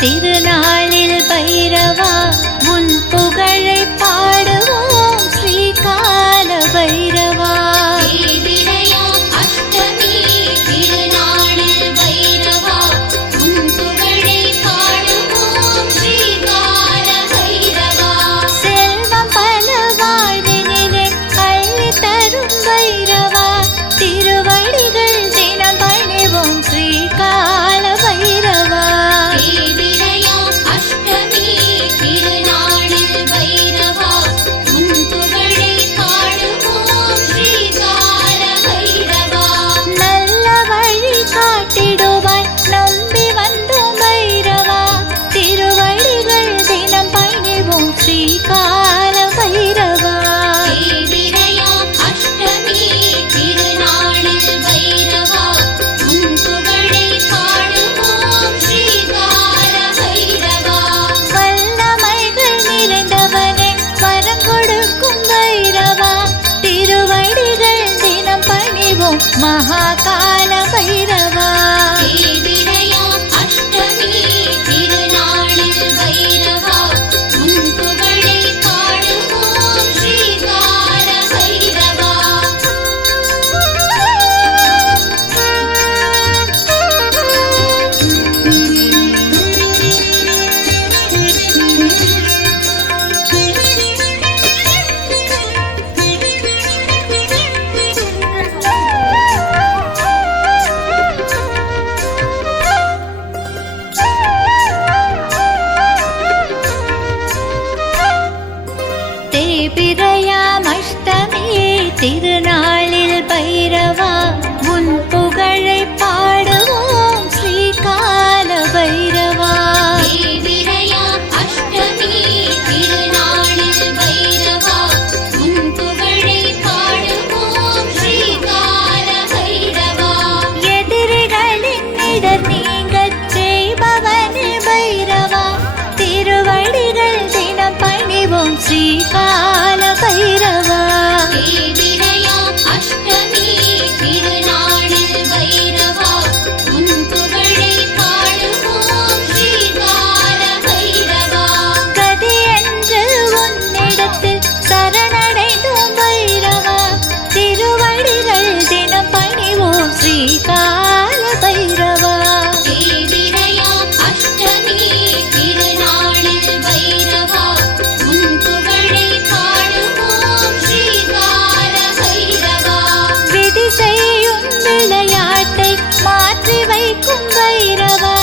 திருநாளில் பைரவா உன் புகழை பாடுவோம் ஸ்ரீகால பைரவா. அஷ்டமி திருநாளில் பைரவா உன் புகழை பாடுவோம் ஸ்ரீகால பைரவா. செல்வம் பல வாழ்வினிலே அள்ளி தரும் பைரவா திருவடிகள் தினம் பணிவோம் ஸ்ரீகால பைரவா. महाकाल भैरवा अष्टमी திருநாளில் பைரவா உன் புகழை பாடுவோம் ஸ்ரீகால பைரவா. அஷ்டமியே திருநாளில் பைரவா உன் புகழை பாடுவோம் ஸ்ரீகால பைரவா. அஷ்டமி திருநாளில் பைரவா உன் புகழை பாடுவோம் ஸ்ரீகால பைரவா. எதிரிகளின் இடர் நீங்கச் செய்பவனே பைரவா திருவடிகள் தினம் பணிவோம் ஸ்ரீகால பைரவா. அஷ்டமி திருநாளில் பைரவா உன் புகழை பாடுவோம் ஸ்ரீகால பைரவா. கதி என்று உன்னிடத்தில் சரணடைந்தோம் பைரவா திருவடிகள் தினம் பணிவோம் ஸ்ரீகால பைரவா. அஷ்டமி திருநாளில் பைரவா உன் புகழை பாடுவோம் ஸ்ரீகால பைரவா. விதி செய்யும் விளையாட்டை மாற்றி வைக்கும் பைரவா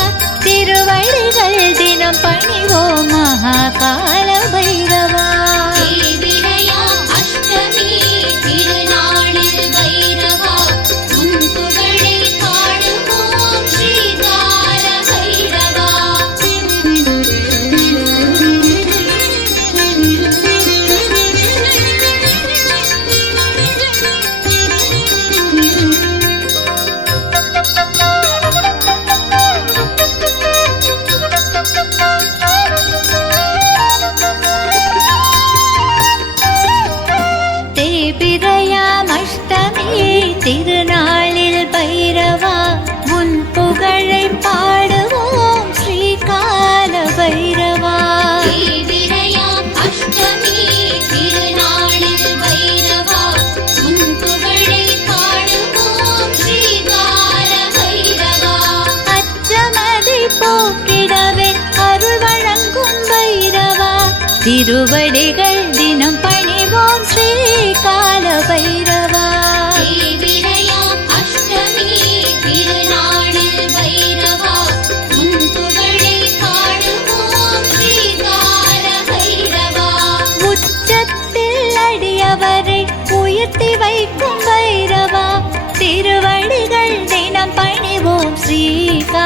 திருவடிகள் தினம் பணிவோம் மகாகால பைரவா. அஷ்டமி திருநாளில் பைரவா உன் புகழை பாடுவோம் ஸ்ரீகால பைரவா. அஷ்டமியே திருநாளில் பைரவா உன் புகழை பாடுவோம் ஸ்ரீகால பைரவா. அஷ்டமி திருநாளில் பைரவா உன் புகழை பாடுவோம் ஸ்ரீகால பைரவா. அச்சமதை போக்கிடவே அருள் வழங்கும் பைரவா திருவடிகள் தினம் பணிவோம் ஸ்ரீகால பைரவா. அஷ்டமி திருநாளில் பைரவா உன் புகழை பாடுவோம் ஸ்ரீகால பைரவா. உச்சத்தில் அடியவரை உயர்த்தி வைக்கும் பைரவா திருவடிகள் தினம் பணிவோம் ஸ்ரீகால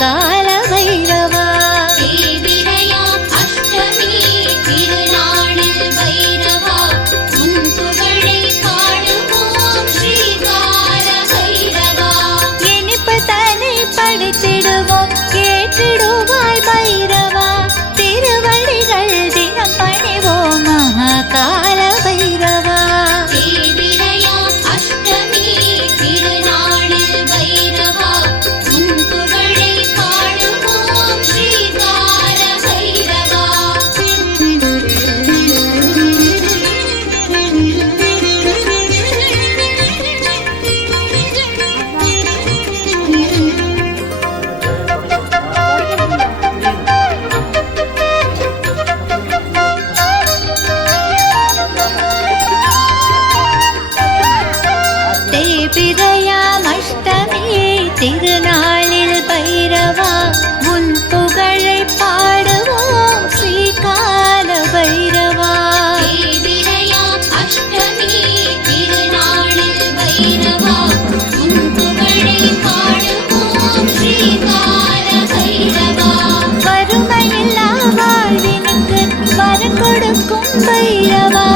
ஸ்ரீகால பைரவா. தேவிரையாம் அஷ்டமி திருநாளில் பைரவா உன் புகழை பாடுவோம் ஸ்ரீகால பைரவா. இனிப்பு தன்னை படைத்திடுவோம் கேட்டிடுவாய் பைரவா. திருவடிகள் தினம் பணிவோம் மகாகால பைரவா. தேவிரையாம் அஷ்டமி திருநாளில் பைரவா உன் புகழை பாடுவோம் ஸ்ரீகால பைரவா. தேவிரையாம் அஷ்டமி திருநாளில் பைரவா உன் புகழை பாடுவோம் ஸ்ரீகால பைரவா. தேவிரையாம் அஷ்டமி திருநாளில் பைரவா உன் புகழை பாடுவோம் ஸ்ரீகால பைரவா. வறுமையில்லா வாழ்வினுக்கு வரம் கொடுக்கும் பைரவா.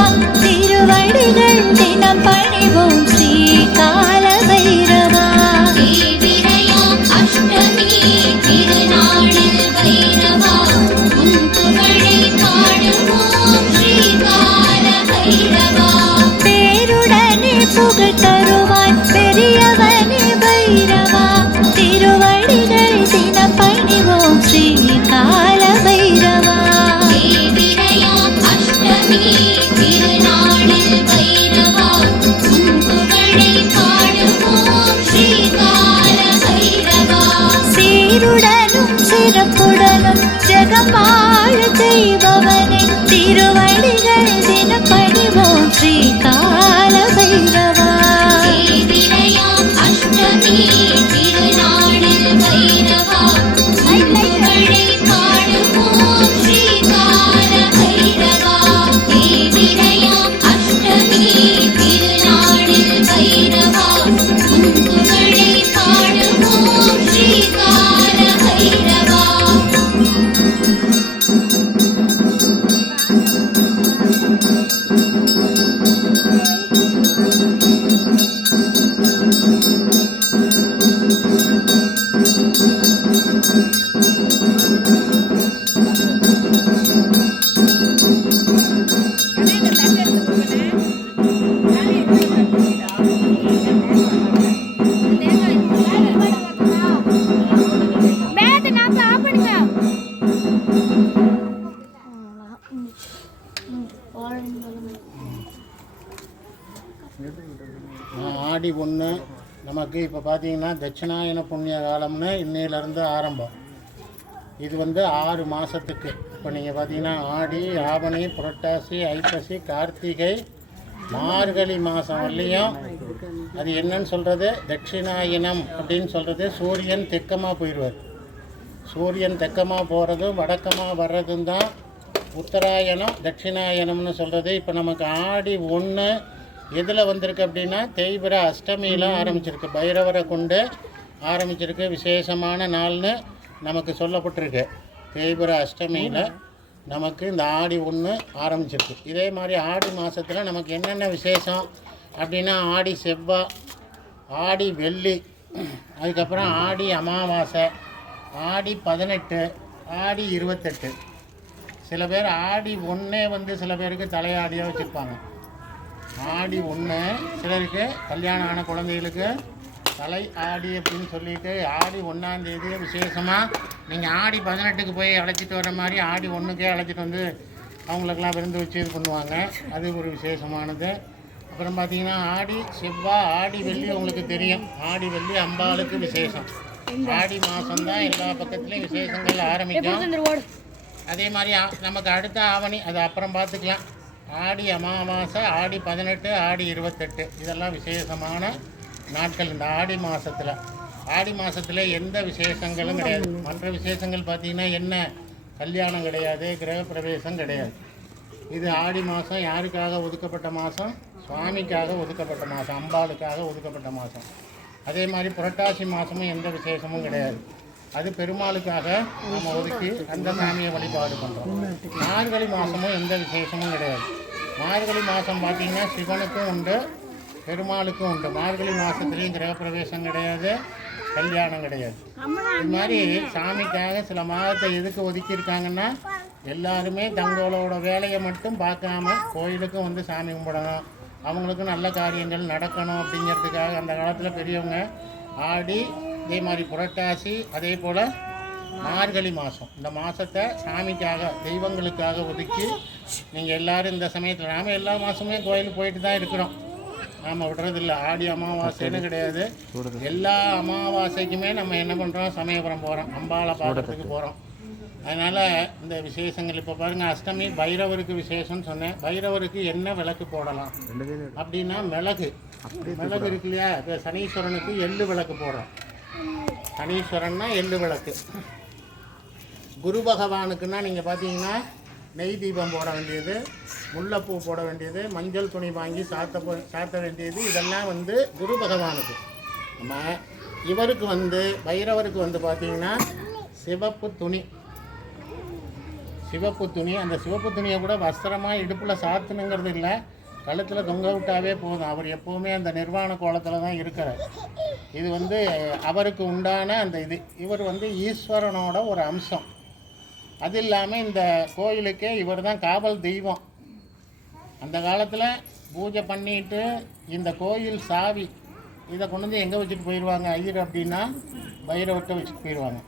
திருவடிகள் தினம் பணிவோம் ஸ்ரீகால பைரவா. தேவிரையாம் அஷ்டமி திருநாளில் பைரவா உன் புகழை பாடுவோம் ஸ்ரீகால பைரவா. பேருடனே புகழ் தருவாய் பெரியவனே பைரவா. திருவடிகள் தினம் பணிவோம் ஸ்ரீகால பைரவா. தேவிரையாம் அஷ்டமி திருநாளில் பைரவா உன் புகழை பாடுவோம் ஸ்ரீகால பைரவா. சீருடனும் சிறப்புடனும் ஜெகம் வாழ செய்பவனே திருவடிகள் தினம் பணிவோம் ஸ்ரீகால பைரவா. தேவிரையாம் அஷ்டமி திருநாளில் பைரவா உன் புகழை பாடுவோம் ஸ்ரீகால பைரவா. தேவிரையாம் அஷ்டமி திருநாளில் பைரவா உன் புகழை பாடுவோம் ஸ்ரீகால பைரவா. ஆடி 1 நமக்கு இப்போ பார்த்தீங்கன்னா தட்சிணாயன புண்ணிய காலம்னு இன்னையிலேருந்து ஆரம்பம். இது 6 மாதத்துக்கு. இப்போ நீங்கள் பார்த்தீங்கன்னா ஆடி, ஆவணி, புரட்டாசி, ஐப்பசி, கார்த்திகை, மார்கழி மாதம் வரலையும் அது என்னன்னு சொல்கிறது தட்சிணாயனம் அப்படின்னு சொல்கிறது. சூரியன் தெற்கமாக போயிடுவார். சூரியன் தெற்கமாக போகிறதும் வடக்கமாக வர்றதும் தான் உத்தராயணம் தட்சிணாயனம்னு சொல்கிறது. இப்போ நமக்கு ஆடி 1 எதில் வந்திருக்கு அப்படின்னா தேய்பிர அஷ்டமியில் ஆரம்பிச்சிருக்கு. பைரவரை கொண்டு ஆரம்பிச்சிருக்கு. விசேஷமான நாள்னு நமக்கு சொல்லப்பட்டிருக்கு. தேய்பிர அஷ்டமியில் நமக்கு இந்த ஆடி 1 ஆரம்பிச்சிருக்கு. இதே மாதிரி ஆடி மாதத்தில் நமக்கு என்னென்ன விசேஷம் அப்படின்னா ஆடி செவ்வாய், ஆடி வெள்ளி, அதுக்கப்புறம் ஆடி அமாவாசை, ஆடி 18, ஆடி 28. சில பேர் ஆடி 1 சில பேருக்கு தலையாடியாக வச்சுருப்பாங்க. ஆடி 1 சிலருக்கு கல்யாணம் ஆன குழந்தைகளுக்கு தலை ஆடி அப்படின்னு சொல்லிட்டு ஆடி 1ஆம் தேதி விசேஷமாக நீங்கள் ஆடி 18க்கு போய் அழைச்சிட்டு வர மாதிரி ஆடி 1க்கே அழைச்சிட்டு வந்து அவங்களுக்கெல்லாம் விருந்து வச்சு இது பண்ணுவாங்க. அது ஒரு விசேஷமானது. அப்புறம் பார்த்தீங்கன்னா ஆடி செவ்வாய், ஆடி வெள்ளி உங்களுக்கு தெரியும். ஆடி வெள்ளி அம்பாளுக்கு விசேஷம். ஆடி மாதம்தான் எல்லா பக்கத்துலேயும் விசேஷங்கள் ஆரம்பிக்கும். அதே மாதிரி நமக்கு அடுத்த ஆவணி, அது அப்புறம் பார்த்துக்கலாம். ஆடி அமாவாசை, ஆடி 18, ஆடி 28 இதெல்லாம் விசேஷமான நாட்கள் இந்த ஆடி மாதத்தில். ஆடி மாதத்தில் எந்த விசேஷங்களும் கிடையாது. மற்ற விசேஷங்கள் பார்த்திங்கன்னா என்ன, கல்யாணம் கிடையாது, கிரகப்பிரவேசம் கிடையாது. இது ஆடி மாதம் யாருக்காக ஒதுக்கப்பட்ட மாதம்? சுவாமிக்காக ஒதுக்கப்பட்ட மாதம், அம்பாளுக்காக ஒதுக்கப்பட்ட மாதம். அதே மாதிரி புரட்டாசி மாதமும் எந்த விசேஷமும் கிடையாது. அது பெருமாளுக்காக நம்ம ஒதுக்கி அந்த சாமியை வழிபாடு பண்ணுறோம். மார்கழி மாதமும் எந்த விசேஷமும் கிடையாது. மார்கழி மாதம் பார்த்திங்கன்னா சிவனுக்கும் உண்டு, பெருமாளுக்கும் உண்டு. மார்கழி மாதத்துலேயும் கிரகப்பிரவேசம் கிடையாது, கல்யாணம் கிடையாது. இது மாதிரி சாமிக்காக சில மாதத்தை எதுக்கு ஒதுக்கியிருக்காங்கன்னா, எல்லாருமே தங்களோட வேலையை மட்டும் பார்க்காம கோயிலுக்கும் வந்து சாமி கும்பிடணும், அவங்களுக்கும் நல்ல காரியங்கள் நடக்கணும் அப்படிங்கிறதுக்காக அந்த காலத்தில் பெரியவங்க ஆடி, இதே மாதிரி புரட்டாசி, அதே போல் மார்கழி மாதம், இந்த மாதத்தை சாமிக்காக தெய்வங்களுக்காக ஒதுக்கி நீங்கள் எல்லோரும் இந்த சமயத்தில் நாம் எல்லா மாதமுமே கோயிலுக்கு போயிட்டு தான் இருக்கிறோம். நாம் விடுறதில்ல. ஆடி அமாவாசைன்னு கிடையாது, எல்லா அமாவாசைக்குமே நம்ம என்ன பண்ணுறோம், சமயபுரம் போகிறோம், அம்பாளை பார்க்கறதுக்கு போகிறோம். அதனால் இந்த விசேஷங்கள் இப்போ பாருங்கள், அஷ்டமி பைரவருக்கு விசேஷம்னு சொன்னேன். பைரவருக்கு என்ன விளக்கு போடலாம் அப்படின்னா மிளகு இருக்கு இல்லையா. இப்போ சனீஸ்வரனுக்கு எள்ளு விளக்கு போடுறோம். சனீஸ்வரன்னா எள்ளு விளக்கு. குரு பகவானுக்குன்னா நீங்கள் பார்த்தீங்கன்னா நெய் தீபம் போட வேண்டியது, முல்லைப்பூ போட வேண்டியது, மஞ்சள் துணி வாங்கி சாத்த வேண்டியது, இதெல்லாம் வந்து குரு பகவானுக்கு. நம்ம இவருக்கு வந்து பைரவருக்கு வந்து பார்த்திங்கன்னா சிவப்பு துணி, அந்த சிவப்பு துணியை கூட வஸ்திரமாக இடுப்பில் சாத்தணுங்கிறது இல்லை, கழுத்தில் தொங்க விட்டாவே போதும். அவர் எப்போவுமே அந்த நிர்வாண கோலத்தில் தான் இருக்கிறார். இது வந்து அவருக்கு உண்டான அந்த இது. இவர் வந்து ஈஸ்வரனோட ஒரு அம்சம். அது இல்லாமல் இந்த கோயிலுக்கே இவர் தான் காவல் தெய்வம். அந்த காலத்தில் பூஜை பண்ணிட்டு இந்த கோயில் சாவி இதை கொண்டு வந்து எங்கே வச்சுட்டு போயிடுவாங்க ஐயர் அப்படின்னா, பைரவர்கிட்ட வச்சுட்டு போயிடுவாங்க.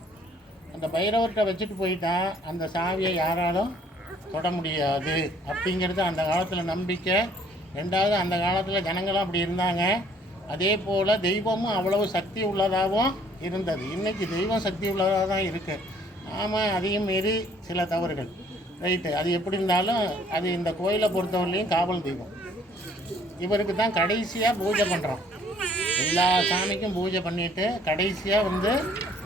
அந்த பைரவர்கிட்ட வச்சுட்டு போயிட்டா அந்த சாவியை யாராலும் தொட முடியாது அப்படிங்கிறது அந்த காலத்தில் நம்பிக்கை. ரெண்டாவது, அந்த காலத்தில் ஜனங்களும் அப்படி இருந்தாங்க. அதே போல் தெய்வமும் அவ்வளவு சக்தி உள்ளதாகவும் இருந்தது. இன்றைக்கி தெய்வம் சக்தி உள்ளதாக தான் இருக்குது. ஆமாம், அதையும் மீறி சில தவறுகள் ரைட்டு. அது எப்படி இருந்தாலும் அது இந்த கோயிலை பொறுத்தவரையிலையும் காவல் தெய்வம். இவருக்கு தான் கடைசியாக பூஜை பண்ணுறோம். எல்லா சாமிக்கும் பூஜை பண்ணிவிட்டு கடைசியாக வந்து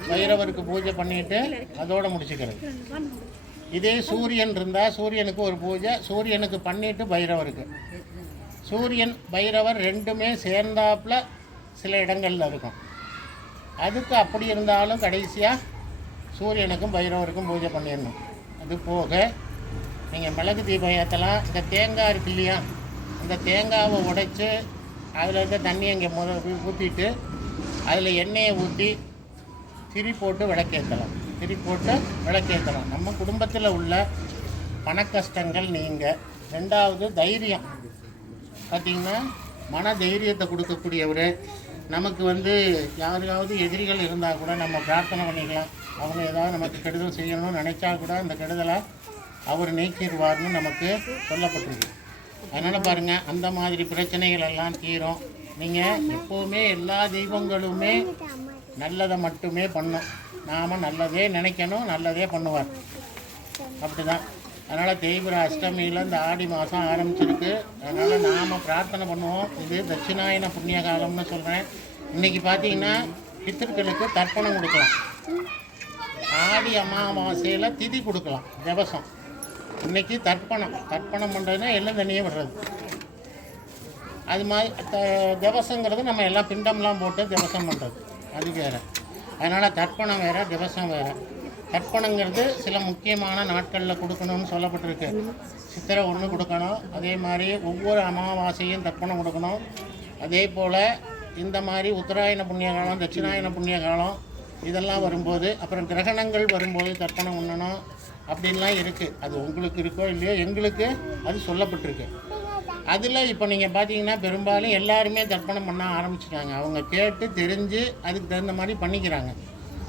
பைரவருக்கு பூஜை பண்ணிவிட்டு அதோடு முடிச்சுக்கிறது. இதே சூரியன் இருந்தால் சூரியனுக்கு ஒரு பூஜை, சூரியனுக்கு பண்ணிவிட்டு பைரவருக்கு. சூரியன் பைரவர் ரெண்டுமே சேர்ந்தாப்புல சில இடங்களில் இருக்கும். அதுக்கு அப்படி இருந்தாலும் கடைசியாக சூரியனுக்கும் பைரவருக்கும் பூஜை பண்ணிடணும். அது போக நீங்கள் மிளகு தீபம் ஏற்றலாம். இந்த தேங்காய் இருக்கு இல்லையா, அந்த தேங்காவை உடைச்சி அதில் இருக்க தண்ணியை இங்கே ஊற்றிட்டு அதில் எண்ணெயை ஊற்றி திரி போட்டு விளக்கேற்றலாம். நம்ம குடும்பத்தில் உள்ள பண கஷ்டங்கள் நீங்கள். ரெண்டாவது, தைரியம். பார்த்திங்கன்னா மன தைரியத்தை கொடுக்கக்கூடியவர். நமக்கு வந்து யாருக்காவது எதிரிகள் இருந்தால் கூட நம்ம பிரார்த்தனை பண்ணிக்கலாம். அவங்க ஏதாவது நமக்கு கெடுதல் செய்யணும்னு நினச்சா கூட அந்த கெடுதலை அவர் நீக்கிடுவார்னு நமக்கு சொல்லப்பட்டிருக்கு. அதனால் பாருங்கள், அந்த மாதிரி பிரச்சனைகள் எல்லாம் தீரும். நீங்கள் எப்போவுமே எல்லா தெய்வங்களுமே நல்லதை மட்டுமே பண்ணும். நாம் நல்லதே நினைக்கணும், நல்லதே பண்ணுவார். அப்படி தான். அதனால் தேய்பிர அஷ்டமியில் இந்த ஆடி மாதம் ஆரம்பிச்சிருக்கு. அதனால் நாம் பிரார்த்தனை பண்ணுவோம். இது தட்சிணாயன புண்ணிய காலம்னு சொல்கிறேன். இன்றைக்கி பார்த்தீங்கன்னா பித்திருக்களுக்கு தர்ப்பணம் கொடுக்கலாம். ஆடி அமாவாசையில் திதி கொடுக்கலாம், திவசம். இன்றைக்கி தர்ப்பணம் பண்ணுறதுன்னா எல்லாம் தண்ணியே விடுறது. அது மாதிரி திவசங்கிறது நம்ம எல்லாம் பிண்டம்லாம் போட்டு திவசம் பண்ணுறது, அது வேறு. அதனால் தர்ப்பணம் வேறு, திவசம் வேறு. தர்ப்பணங்கிறது சில முக்கியமான நாட்களில் கொடுக்கணும்னு சொல்லப்பட்டிருக்கு. சித்திரை 1 கொடுக்கணும். அதே மாதிரி ஒவ்வொரு அமாவாசையும் தர்ப்பணம் கொடுக்கணும். அதே போல் இந்த மாதிரி உத்தராயண புண்ணிய காலம், தட்சிணாயன புண்ணிய காலம் இதெல்லாம் வரும்போது, அப்புறம் கிரகணங்கள் வரும்போது தர்ப்பணம் பண்ணணும் அப்படின்லாம் இருக்குது. அது உங்களுக்கு இருக்கோ இல்லையோ, எங்களுக்கு அது சொல்லப்பட்டிருக்கு. அதில் இப்போ நீங்கள் பார்த்தீங்கன்னா பெரும்பாலும் எல்லாருமே தர்ப்பணம் பண்ண ஆரம்பிச்சிட்டாங்க. அவங்க கேட்டு தெரிஞ்சு அதுக்கு தகுந்த மாதிரி பண்ணிக்கிறாங்க.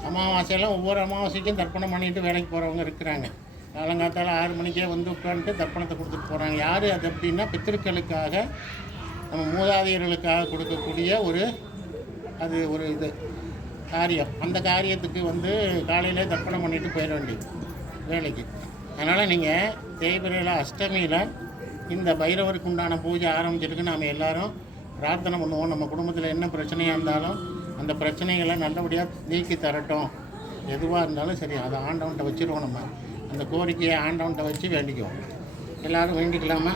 அமாவாசையெல்லாம் ஒவ்வொரு அமாவாசைக்கும் தர்ப்பணம் பண்ணிட்டு வேலைக்கு போகிறவங்க இருக்கிறாங்க. காலங்காத்தால் 6 மணிக்கே வந்து உட்காந்துட்டு தர்ப்பணத்தை கொடுத்துட்டு போகிறாங்க. யார் அது அப்படின்னா பித்திருக்களுக்காக, நம்ம மூதாதையர்களுக்காக கொடுக்கக்கூடிய அது ஒரு இது காரியம். அந்த காரியத்துக்கு வந்து காலையில் தர்ப்பணம் பண்ணிவிட்டு போயிட வேண்டியது வேலைக்கு. அதனால் நீங்கள் தேய்பிரையில் அஷ்டமியில் இந்த பைரவருக்கு உண்டான பூஜை ஆரம்பிச்சிருக்கு. நாம் எல்லோரும் பிரார்த்தனை பண்ணுவோம். நம்ம குடும்பத்தில் என்ன பிரச்சனையாக இருந்தாலும் அந்த பிரச்சனைகளை நல்லபடியாக நீக்கி தரட்டும். எதுவாக இருந்தாலும் சரி, அதை ஆண்டவன்கிட்ட வச்சுருவோம். நம்ம அந்த கோரிக்கையை ஆண்டவன்கிட்ட வச்சு வேண்டிக்குவோம். எல்லோரும் வேண்டிக்கலாமா?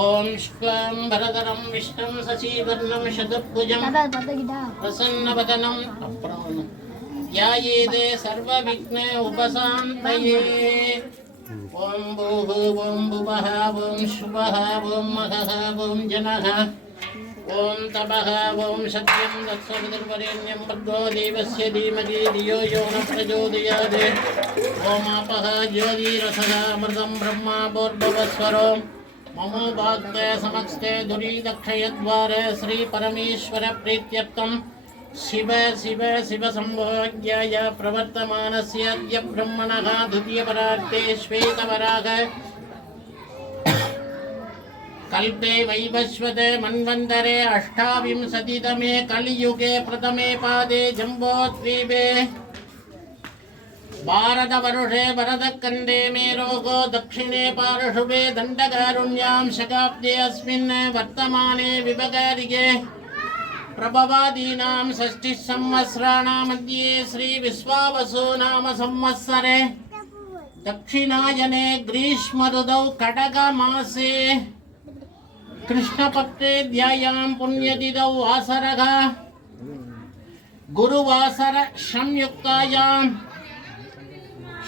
ஓம் ஸ்க்லம் பரதரம் விஷ்ணம் சசிவர்ணம் சதபுஜம் பிரசன்னவதனம். அப்புறம் ध्यायेदे सर्वविघ्न उपशान्तये। ॐ भूः ॐ भुवः ॐ शुभः ॐ महः ॐ जनः ॐ तपः ॐ सत्यं तत्सवितुर्वरेण्यं भर्गो देवस्य धीमहि धियो यो न प्रचोदयात्। ॐ आपः ज्योतिरसः अमृतं ब्रह्मा भूर्भुवस्वरो ममो भाग्ये समस्ते दुरीदक्षयद्वारे श्रीपरमेश्वरप्रीत्यर्थं शिव शिव शिव संभोज्याय प्रवर्तमानस्य अद्य ब्रह्मणः द्वितीयपरार्थे श्वेतवराह कल्पे वैवस्वते मन्वन्तरे अष्टाविंशतितमे कलियुगे प्रथमे पादे जम्बोद्वीपे भारतवर्षे भरतखण्डे मेरोगो दक्षिणे पार्श्वे दण्डकारुण्यां शताब्दे अस्मिन् वर्तमाने विभगारिके प्रभवादीनां षष्ठिः संवत्सराणां मध्ये श्रीविश्वावसु नाम संवत्सरे दक्षिणायने ग्रीष्मऋतौ कटकमासे कृष्णपक्षे ध्यायां पुण्यतिथौ वासरः गुरुवासर संयुक्तायां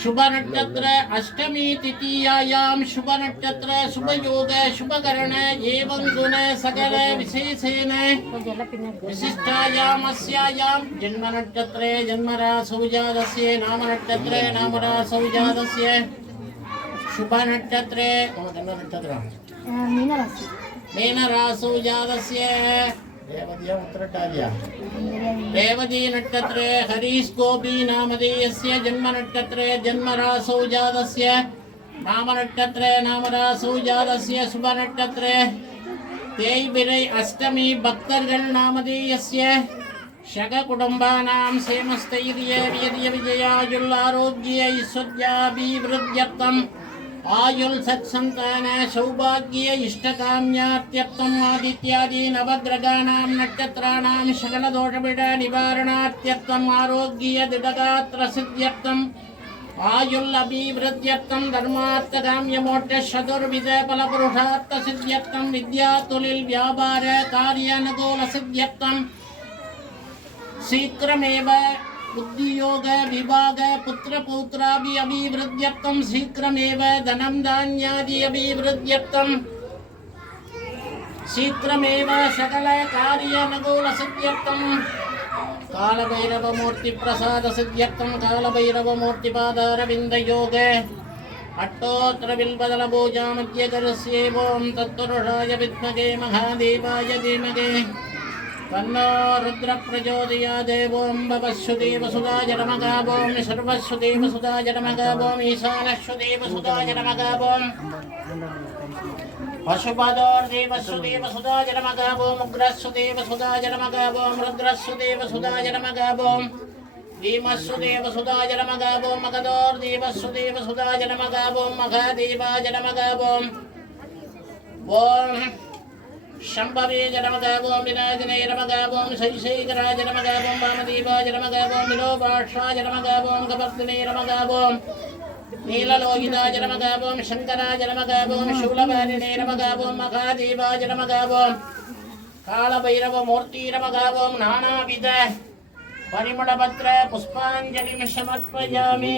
शुभनक्षत्र अष्टमी तृतीयायां शुभनक्षत्र शुभयोग शुभकरण एवं गुण सकल विशेषेण विशिष्टायाम् अस्यायां जन्मनक्षत्रे जन्मराशौ जातस्य नामनक्षत्रे नामराशौ जातस्य शुभनक्षत्रे मीनराशौ जातस्य रेवती नक्षत्रे हरीश गोपी नामधेयस्य जन्मनक्षत्रे जन्मराशौ जातस्य नामनक्षत्रे नामराशौ जातस्य शुभनक्षत्रे தேய்பிறை அஷ்டமி பக்தர்கள் நாமதேயஸ்ய ஷக குடும்பானாம் சேமஸ்தைரிய வீரிய விஜயாயுள் ஆரோக்கிய ஐஸ்வர்யாபிவிருத்தியர்த்தம் ஆயுள் சத்சந்தான சௌபாகிய இஷ்டகாம்யார்த்தியர்த்தம் ஆதித்யாதி நவகிரகாணாம் நட்சத்திராணாம் சகலதோஷவிட நிவாரணார்த்தியர்த்தம் ஆரோக்கிய திடகாத்திர சித்தியர்த்தம் आयुल अभिवृद्ध्यर्थं धर्मार्थकाम्य मोक्ष चतुर्विध फलपुरुषार्थ सिद्ध्यर्थं विद्या तुलिल व्यापार कार्यानुकूल सिद्ध्यर्थं शीघ्रमेव बुद्धियोग विभाग पुत्र पौत्राभि अभिवृद्ध्यर्थं शीघ्रमेव धनं धान्यादि अभिवृद्ध्यर्थं शीघ्रमेव सकल कार्यानुकूल सिद्ध्यर्थं कालभैरव मूर्ति प्रसाद सिद्ध्यर्थं कालभैरव मूर्ति पादारविंद योग अट्टोत्र बिल्बदल पूजा मध्य करस्येवं तत्पुरुषाय विद्महे महादेवाय धीमहि तन्नो रुद्र प्रचोदयात्। ओं भवस्सुदेव सुधाय नमः ओं सर्वस्सुदेव सुधाय नमः ओं ईशानस्सुदेव सुधाय नमः ओं पशुपदोर्देवस्सुदेव सुधाय नमः ओं उग्रस्सुदेव सुधाय नमः ओं रुद्रस्सुदेव सुधाय नमः ओं भीमस्सुदेव सुधाय नमः ओं मगधोर्देवस्सुदेव सुधाय नमः ओं महादेवाय नमः ओं शंभवे नमः ओं विराजने नमः ओं शैशेखराय नमः ओं वामदेवाय नमः ओं विलोपाक्षाय नमः ओं कपर्दिने नमः ओं नीललोहिताय नमः ओं शंकराय नमः ओं शूलवारिणे नमः ओं महादेवाय नमः ओं कालभैरव मूर्ति नमः ओं नानाविध परिमलपत्र पुष्पाञ्जलिं समर्पयामि।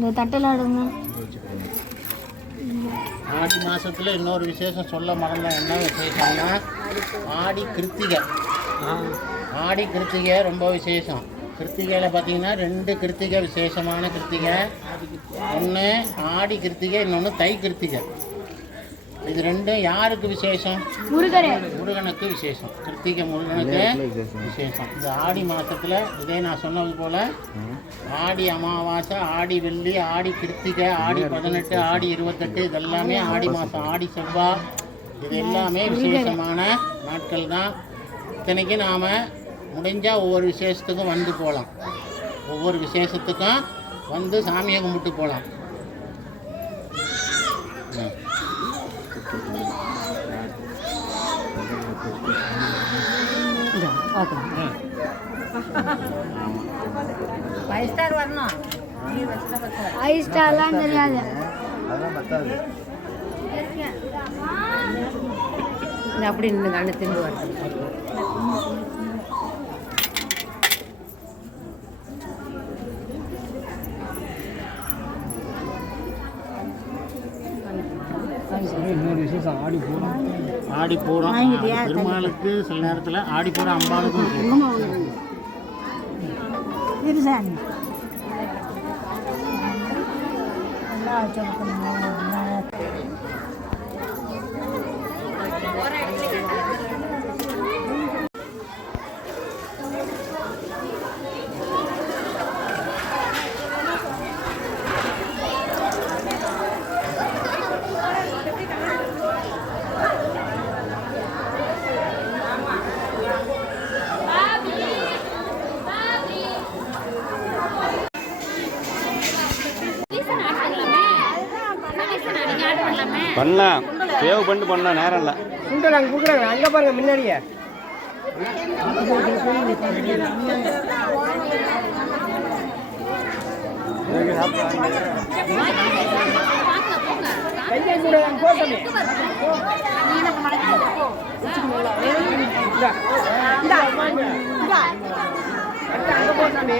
இந்த தட்டலாடுங்க. ஆடி மாதத்தில் இன்னொரு விசேஷம் சொல்ல மறந்தேன். என்ன விசேஷம்னா ஆடி கிருத்திகை. ஆடி கிருத்திகை ரொம்ப விசேஷம். கிருத்திகையில் பார்த்தீங்கன்னா 2 கிருத்திகை விசேஷமான கிருத்திகை. ஒன்று ஆடி கிருத்திகை, இன்னொன்று தை கிருத்திகை. இது 2 யாருக்கு விசேஷம்? முருகனுக்கு விசேஷம். கிருத்திகை முருகனுக்கு விசேஷம். இந்த ஆடி மாதத்தில் இதே நான் சொன்னது போல் ஆடி அமாவாசை, ஆடி வெள்ளி, ஆடி கிருத்திகை, ஆடி 18, ஆடி 28 இதெல்லாமே ஆடி மாதம். ஆடி செவ்வாய் இது எல்லாமே விசேஷமான நாட்கள் தான். இத்தனைக்கு நாம் முடிஞ்சால் ஒவ்வொரு விசேஷத்துக்கும் வந்து போகலாம். ஒவ்வொரு விசேஷத்துக்கும் வந்து சாமியை கும்பிட்டு போகலாம். வரணும். 5 ஸ்டார்லாம் தெரியாது. அப்படி நின்று கண்ணு திரும்பி வரணும். இன்னொரு விசேஷம் ஆடி பூரம் பெருமாளுக்கு சில நேரத்தில் ஆடி பூரம் அம்பாளுக்கும் பண்ணலாம். சேவ் பண்ணிட்டு பண்ணலாம். நேரம் இல்லை. சுண்டல் அங்கே கொடுக்குறாங்க. அங்கே பாருங்க முன்னாடியே. அங்கே போட்டாமே